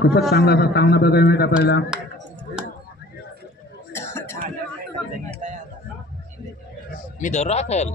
खूपच चांगला असा सामना बघायला मिळत आपल्याला. मी धरू राखेल.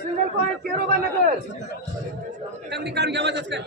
सिंगल पॉइंट केरोबा नगर. काढून घ्यावाच काय.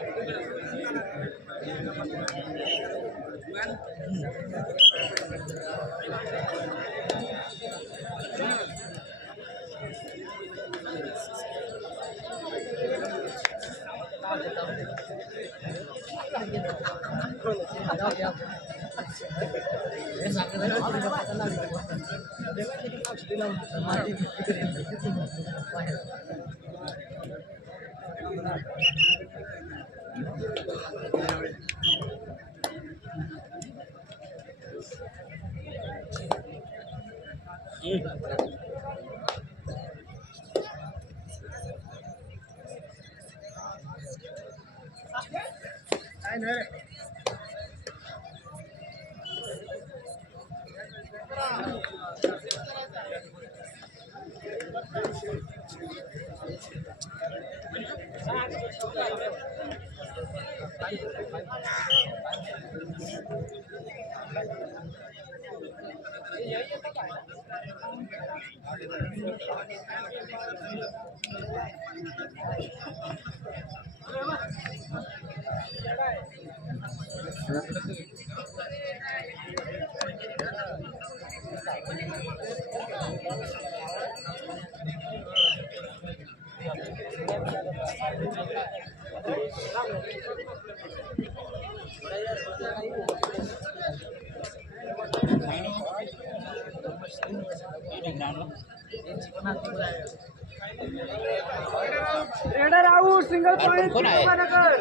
Raider out. सिंगल पॉइंट केरोबा नगर.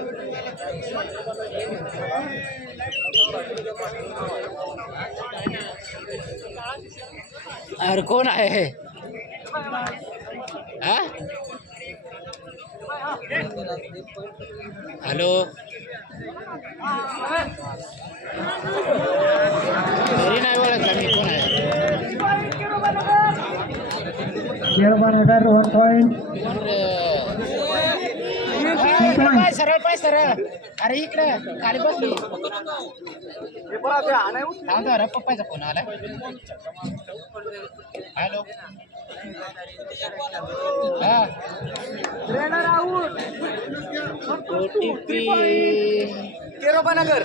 अरे कोण आहे? हॅलो, घरी नाही ओळखला मी. कोण आहे? केरोबा नगर 1 पॉइंट. पाय सरळ, पाय सरळ. अरे इकडे खाली बसली. थांब, पप्पाचा फोन आला. हॅलो. हा, रेडर आउट. OTP केरोबा नगर.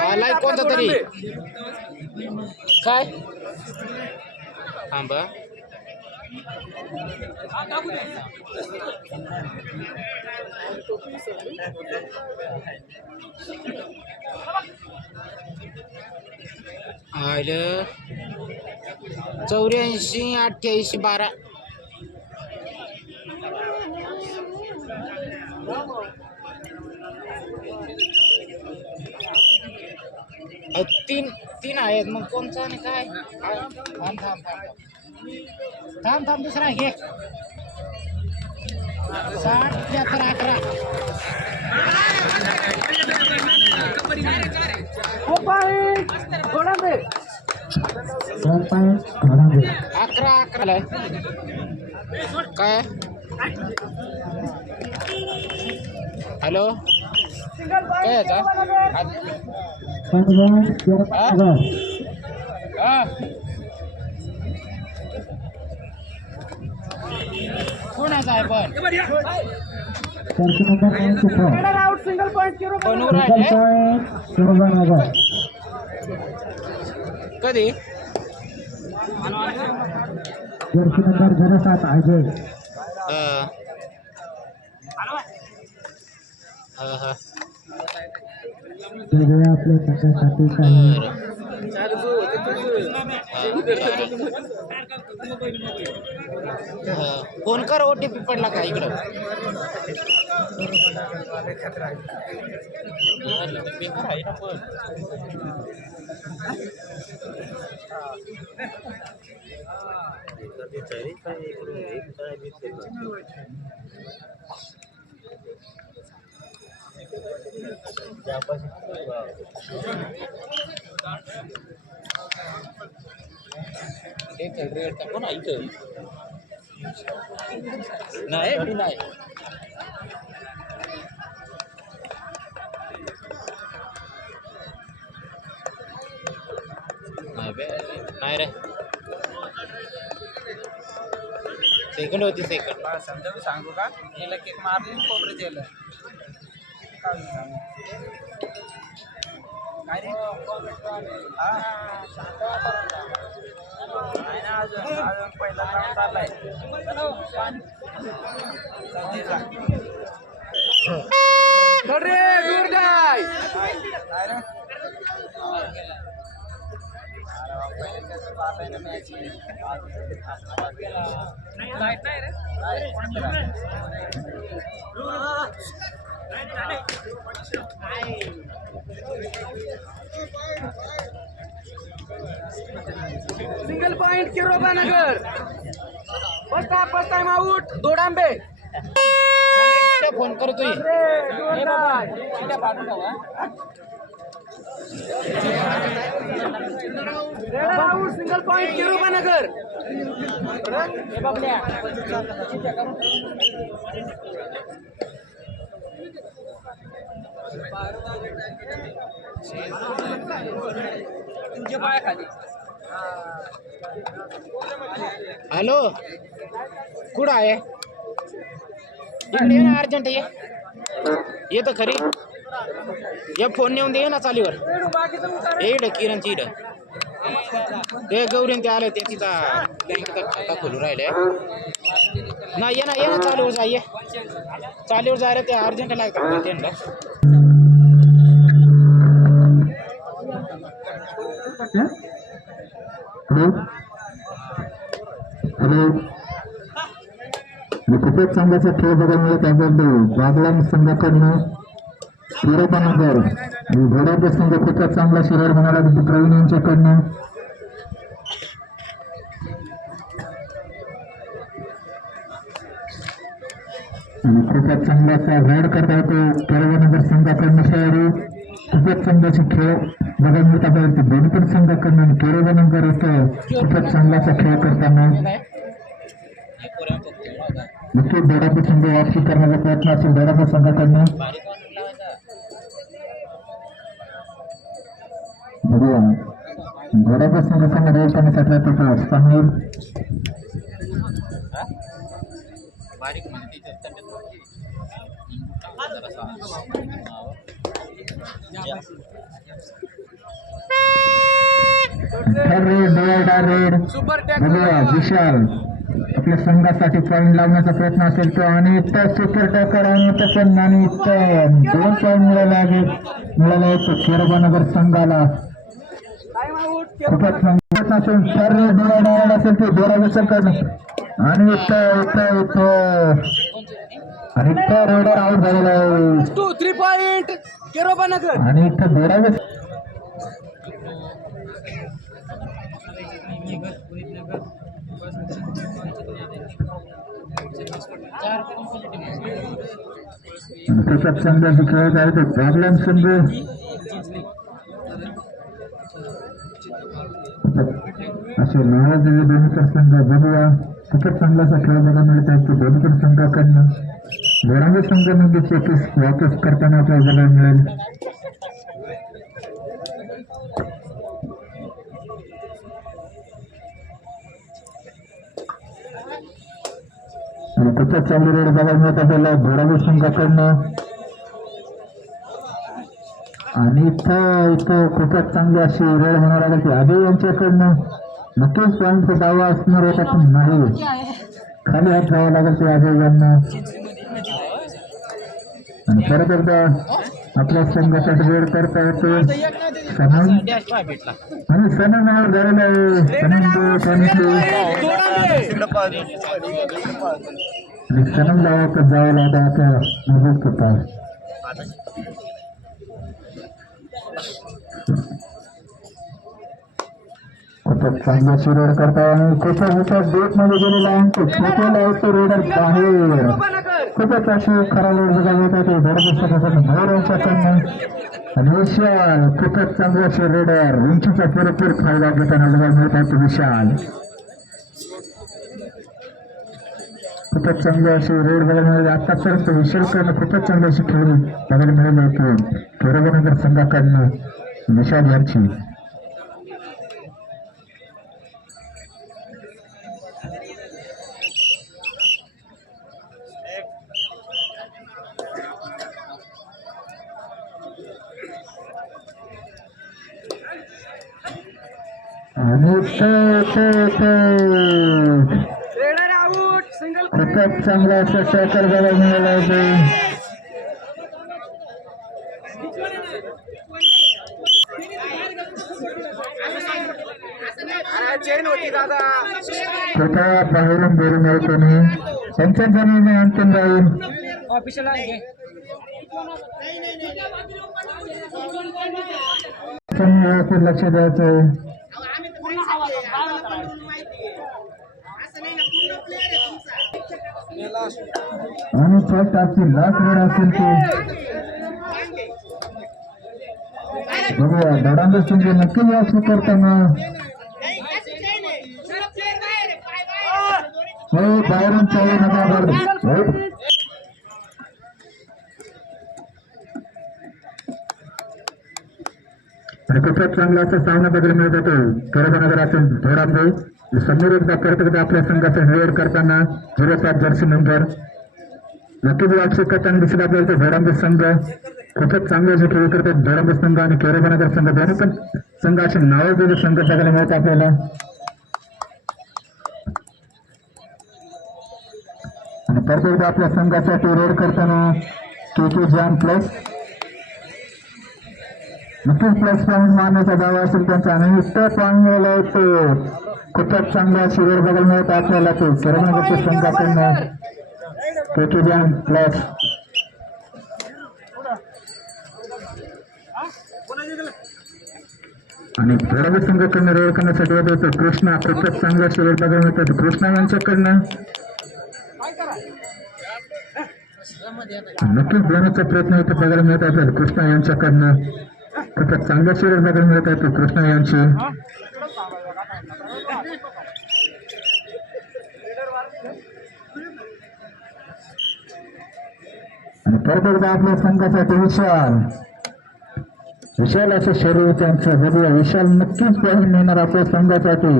आलाय कोणता तरी. काय थांबा. आलं 84 88 12. तीन आहेत. मग कोणचा आणि काय? थांब दुसरा घे. 60 73 11. अकरा 11 काय? हॅलो, काय याचा? कोणाचा आहे पण? सिंगल पॉइंट बनवून कधी? Jersey number 07 Ajay. आपल्या संघासाठी काही फोन कर OTP पडला का इकडं नाही नाही नाही रे सेकंड होती सेकंड समजा मी सांगू का याला केक मारली खोबरं दिलं काय रे हा नाही ना अजून पहिला राऊंड चाललाय दूर जाय सिंगल पॉइंट किरोबा नगर फर्स्ट टाइम आउट दोडांबे फोन करतोय आउट सिंगल पॉइंट किरोबा नगर तुझ्या पायाखाली हॅलो कुठं आहे इकडे ये ना अर्जंट ये तर खरी ये फोन नेऊन दे ना चालीवर ये इकडं किरणची इकडं ते गौरीन ते आले ते तिचा बँकेचा खाता खोलू राहिले ना ये ना चालीवर जा ये चालीवर जा रे ते अर्जंट लागतं त्यांना हॅलो मी खूपच चांगल्याचा खेळ बघायला मिळत त्याबद्दल बागलान संघाकडनं किरोबानगर घोड्याचा संघ खूपच चांगला शिराळ म्हणाला प्रवीण यांच्याकडनं खूपच चांगलाचा राईड करता येतो किरोबानगर संघाकडनं खेळाडू खूपच चांगल्याचे खेळ बघायला मिळत आपल्याला दोन्ही पण संघाकडनं किरोबानगर इथं खूपच चांगलाचा खेळ करताना नक्कीच दोडाचा संघ वापसी करण्याचा प्रयत्न असेल दोडाचा संघाकडनं बघूया दोडाचा संघाकडनं रेल करण्यासाठी आता समीर विशाल आपल्या संघासाठी पॉईंट लावण्याचा प्रयत्न असेल तो आणि इथं सुपर टॅकर आणि पण आणि इथं 2 पॉईंट मिळाला येतो किरोबानगर संघाला खूपच डिवायड असेल ते दोरा विचार करणं आणि इथं आणि इथं रेडर आउट झालेला आहे 3 पॉइंट किरोबानगर आणि इथं दोरा त्याच्यात संघाचे खेळत आहे तो बागलान संघ असे महाराज दोन्ही पण संघ बघूया खूपच चांगलासा खेळ बघायला मिळत आहे तो दोन्ही पण संघाकडनं घोडांगे संघ म्हणजे वापस करताना आपल्याला बघायला मिळेल आणि खूपच चांगली रेड बघायला मिळत आपल्याला घोडांगे संघाकडनं आणि इथं खूपच चांगली अशी रेड होणार आहे की अजय यांच्याकडनं नक्कीच पॉईंटचा दावा असणार होता पण नाही खाली हात ठेवावा लागेल ते अजय यांना आणि परत एकदा आपल्या संघासाठी वेळ करता येतो सनम डॅश पाय भेटला आणि सनमावर झालेला आहे आणि सनम लावायचं जावं लागतं आता मजबूत करतात खूपच चांगलं शिरोड करता आणि खूपच हुशार डेट मध्ये गेलेला आहे तो खेळला आहे तो रेडर बाहेर खूपच अशी खरा वेळ बघा येतात ते भोर यांच्याकडनं आणि विशाल खूपच चांगलं असे रेडर उंचीचा पुरेपूर फायदा घेताना बघायला मिळतात विशाल खूपच चांगले असे रेड बघायला मिळाले आतापर्यंत विशालकडनं खूपच चांगली अशी खेळ बघायला मिळाली होती केरवनगर संघाकडनं विशाल यांची आणि रेडर आउट सिंगल खूपच चांगला असं टॅकल बघायला मिळाला होते चेन होती दादा स्वतः बाहेरून बोलून यायचं नाही त्यांच्या जमिनी अंतिम राहील ऑफिशियल आहे व्यवस्थित लक्ष द्यायचं आणि फर्स्ट असतील लास्ट वेळ असेल ते बघूया धडांग संजय नक्की या स्वीकारताना हो बाहेरून चालू नका बरं आणि खूपच चांगला असा सामना बघायला मिळत होतो केरवनगर असेल धोडांबे समोर एकदा करत आपल्या संघाचा निवड करताना 07 जर्सी नंबर नक्कीच वापसी करताना दिसत आपल्याला तो धोडांबे संघ खूपच चांगले जे खेळ करतात धोडांबे संघ आणि केरवनगर संघ दोन्ही पण संघ असे नाव दिले संघ बघायला मिळत आपल्याला आणि परत एकदा आपल्या संघासाठी रेड करताना के जॅम प्लस नक्कीच प्लस पॉईंट मारण्याचा दावा असेल त्यांचा आणि इतकं पॉईंट मिळाला तो खूपच चांगला शिवर बघायला मिळत आपल्याला ते केरवनगरच्या संघाकडनं के जॅम प्लस आणि धोडांबे संघाकडनं रेड करण्यासाठी होतो कृष्णा खूपच चांगला शिवर बघायला मिळतात कृष्णा यांच्याकडनं नक्कीच देण्याचा प्रयत्न इथे बघायला मिळत आहे कृष्णा यांच्याकडनं खूपच चांगल्या शिवर बघायला मिळत आहे कृष्णा यांची आणि परत एकदा आपल्या संघासाठी विशाल असं शरीर त्यांचं बघूया विशाल नक्कीच पाहून मिळणार आपल्या संघासाठी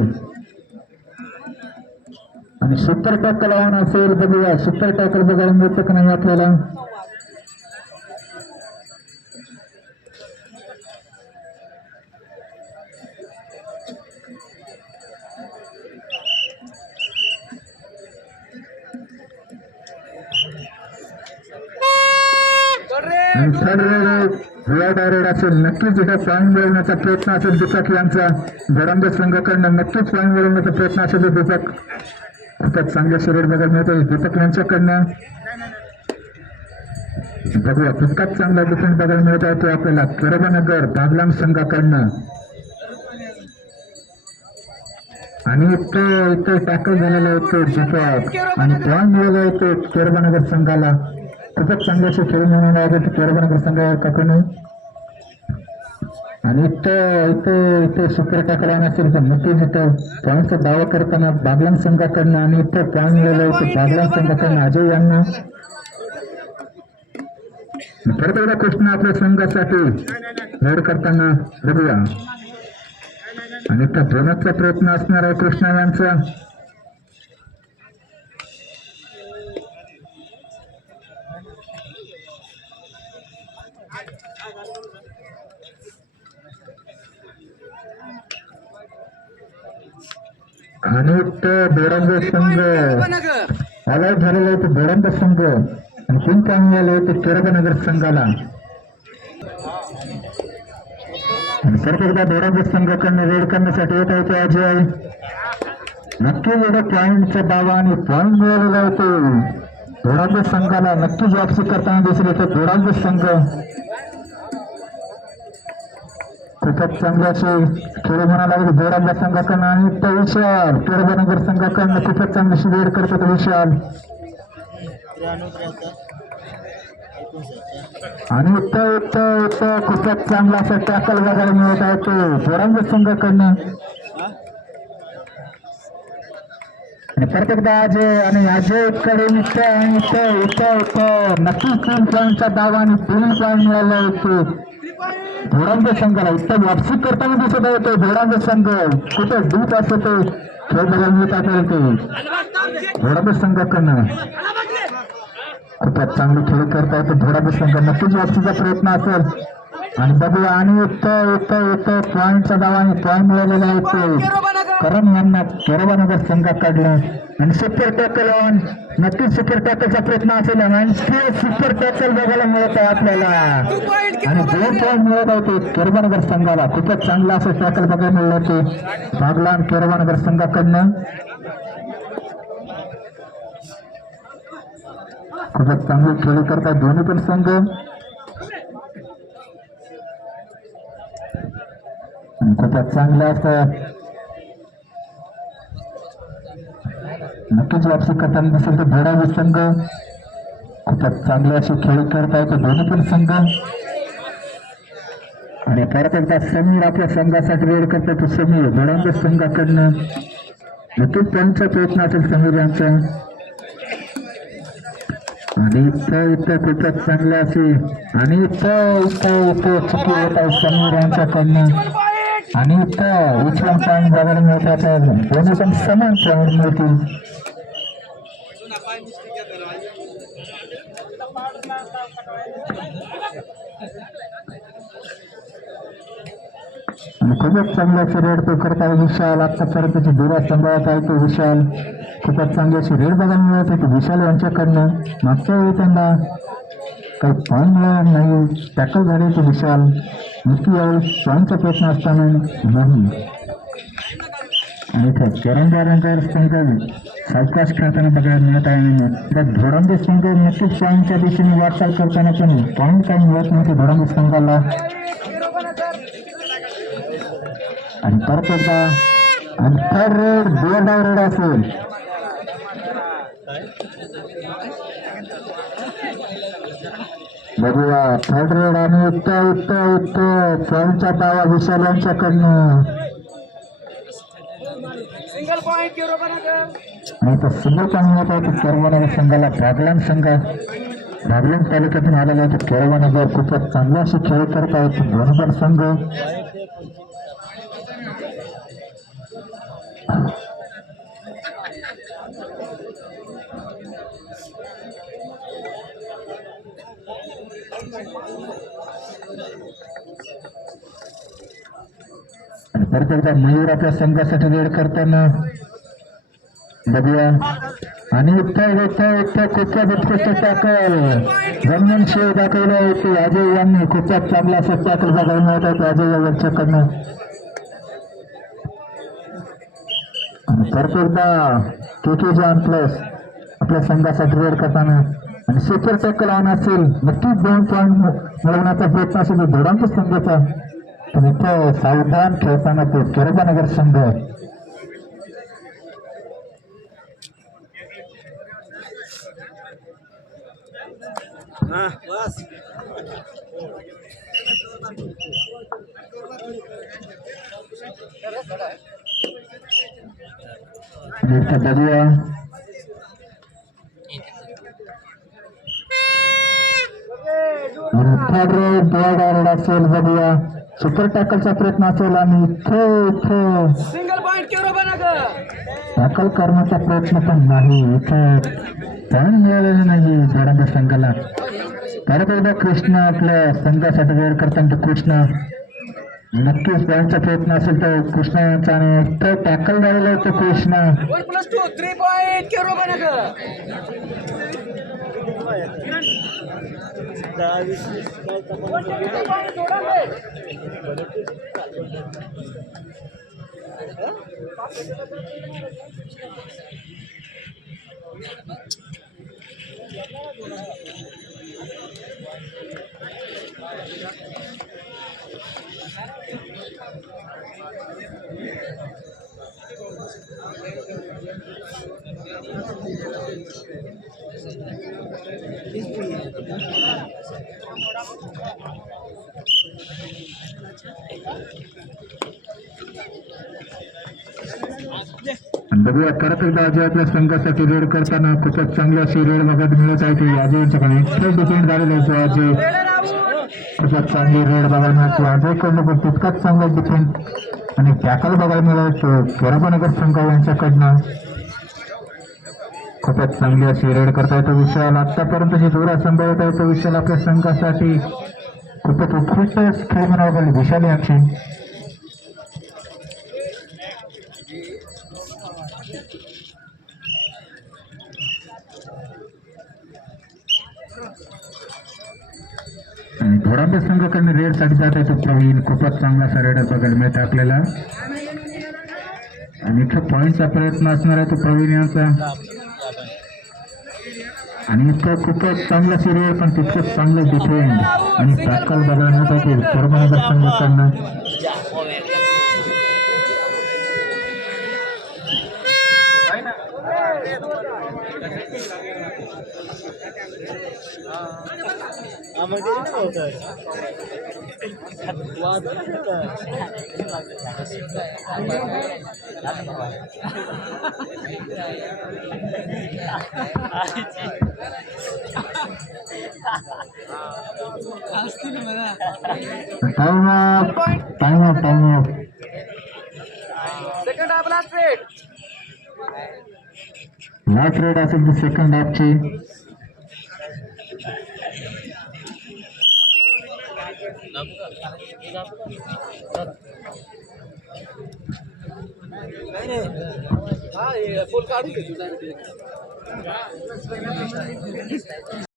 आणि सुपर टॅकल आव्हान असेल बघूया सुपर टॅकल बघायला मिळतं का नाही आपल्याला आणि थर्ड रेड असेल नक्कीच इथे पॉईंट मिळवण्याचा प्रयत्न असेल दीपक यांचा धोडांबे संघाकडनं नक्कीच पॉईंट मिळवण्याचा प्रयत्न असेल दीपक खूपच चांगले शरीर बघायला मिळतं दीपक यांच्याकडनं बघूया तितकाच चांगला डिफेन्स बघायला मिळत आहे तो आपल्याला केरवनगर बागलाण संघाकडनं आणि इथे टॅकल झालेला आहे तो दीपक आणि पॉईंट मिळाला आहे तो केरवनगर संघाला खूपच चांगल्याशी खेळ म्हणून आहे केरवनगर संघाकडून आणि इथे सुपर टॅकल असेल तर नक्कीच इथं पॉईंटचा दावा करताना बागलाण संघाकडनं आणि इथं पॉईंट मिळालं होतं बागलाण संघाकडनं अजय यांना परत एकदा कृष्ण आपल्या संघासाठी रेड करताना बघूया आणि इथं धोनाचा प्रयत्न असणार आहे कृष्णा यांचा आणि धोडांबे संघ अलर्ट झालेला आहे तो धोडांबे संघ आणि 3 पॉईंट मिळाले होते केरवनगर संघाला परत एकदा दोरांचा संघाकडनं रेड करण्यासाठी येत आहे तो अजय. नक्की एवढं पॉईंटचा दावा आणि पॉईंट मिळालेला आहे तो दोरांच्या संघाला नक्कीच वापसी करताना दिसेल येतो दोरांचा संघ. खूपच चांगल्याचे खेळ म्हणा लागले दोरांच्या संघाकडनं आणि तो विशाल केरबनगर संघाकडनं खूपच चांगलीशी रेड करतो तो विशाल. आणि खूपच चांगला असं टॅकल बघायला मिळत आहे तो दोरांच्या संघाकडनं. आणि परत एकदा अजय आणि अजयकडे नक्कीच 3 पॉईंटचा दावा आणि 3 पॉईंट मिळाला होतो धोडांच्या संघाला. उत्तम वापसी करताना दिसत आहे तो धोडांचा संघ. कुठे डीप असतो तो खेळ बघायला मिळत आहे ते धोडांच्या संघाकडनं. खूपच चांगले खेळ करता येतो धोडांचा संघ. नक्कीच वापसीचा प्रयत्न असेल आणि बघूया. आणि पॉईंटचा दावा आणि पॉईंट मिळालेला आहे तो करण यांना केरबनगर संघात काढलं. आणि सुपर टॅकल ऑन नक्कीच सुपर टॅकलचा प्रयत्न असेल आणि ते सुपर टॅकल बघायला मिळत आहे आपल्याला आणि 2 पॉईंट मिळत आहे ते केरबनगर संघाला. खूपच चांगला असं टॅकल बघायला मिळलं ते बागलान केरबनगर संघाकडनं. खूपच चांगले खेळ करतात दोन्ही पण संघ. खूपच चांगलं असं नक्कीच वापसी करताना दिसेल तर धोडावे संघ. खूपच चांगले असे खेळ करता येतो दोन्ही पण संघ. आणि परत एकदा समीर आपल्या संघासाठी रेड करतो तो समीर धोडावे संघाकडनं. नक्कीच त्यांचा प्रयत्न असेल समीर यांचा. आणि इथं खूपच चांगलं असे आणि इथं चुकी होत आहे समीर यांच्याकडनं. आणि इथं उचलून पॉईंट बघायला मिळतात दोन्ही पण समान पॉईंट मिळतील. आणि खूपच चांगला असे रेड तो करत आहे विशाल. आतापर्यंतची दुरा सांभाळत आहे तो विशाल. खूपच चांगली अशी रेड बघायला मिळत आहे विशाल यांच्याकडनं. मागच्या वेळी त्यांना काही पॉईंट मिळाला नाही टॅकल झाले तो विशाल. नक्की यावेळी पॉईंटचा प्रश्न असताना नाही. आणि इथे केरंदारांचा संघ सावकाश खेळताना बघायला मिळत आहे. आणि धोडांबे संघ नक्कीच पॉईंटच्या दिशेने वाटचाल करताना पण पॉईंट काही मिळत नव्हते धोडांबे संघाला. आणि परत एकदा आणि थर्ड रेड बोर्डावर रेड असेल. बघूया थर्ड रेड आणि पॉईंटचा दावा विशाल यांच्याकडनं. Single point केरबनगर. आणि तो सिंगल पॉईंट मिळत आहे केरबनगर संघाला. बागलान संघ बागलान तालुक्यातून आलेला आहे केरबनगर. खूपच चांगला असे खेळ करत आहेत दोन्ही संघ. परत एकदा मयूर आपल्या संघासाठी रेड करताना बघूया. आणि खूपच उत्कृष्ट टॅकल रमण शेव दाखवलं होते अजय यांनी. खूपच चांगला असं टॅकल बघायला मिळत आहे अजय यांच्याकडनं. आणि परत एकदा KK जॉन प्लस आपल्या संघासाठी रेड करताना आणि सुपर टॅकल ऑन असेल. नक्कीच 2 पॉईंट मिळवण्याचा प्रयत्न असेल धोडांच्या संघाचा. पण इथं सावधान खेळताना तो केरबनगर संघ. बघूया थर्ड रेड बोर्ड असेल. बघूया सुपर टॅकलचा प्रयत्न असेल आणि सिंगल पॉइंट केरबनगर. टॅकल करण्याचा प्रयत्न पण नाही. इथे पॉईंट मिळालेला नाही धोडांच्या संघाला. परत एकदा कृष्ण आपल्या संघासाठी रेड करताना कृष्ण नक्कीच पॉईंटचा प्रयत्न असेल तर कृष्ण यांचा. आणि तो टॅकल झालेला आहे तो कृष्ण. 1+2 3 पॉइंट केरबनगर. बघूया परत एकदा अजय आपल्या संघासाठी रेड करताना खूपच चांगली अशी रेड बघत मिळत आहे ती अजयच्याकडे इतकं डिपेंड झालेलं आहे तो अजय खूपच चांगली रेड बघायला मिळते अजयकडनं पण तितकाच चांगला डिफेंड आणि टॅकल बघायला मिळालं केरबनगर संघ यांच्याकडनं खूपच चांगली अशी रेड करता येतो विशाल आतापर्यंत जी जोरा सांभाळत आहे तो विशाल आपल्या संघासाठी खूपच उत्कृष्ट खेळ म्हणावा लागेल विशाल याची घोडांबे संघाकडून रेड साठी जात आहे तो प्रवीण खूपच चांगला असा रेडर बघायला मिळतं आपल्याला आणि इथं पॉईंटचा प्रयत्न असणार आहे तो प्रवीण यांचा आणि इतकं खूपच चांगला रेड पण तितकंच चांगलं डिफेंड आणि टॅकल बघायला मिळत आहे ते केरबनगर संघाकडनं time of second half last raid last raid असेल ती सेकंड हाफची फुल काढून घे तुझा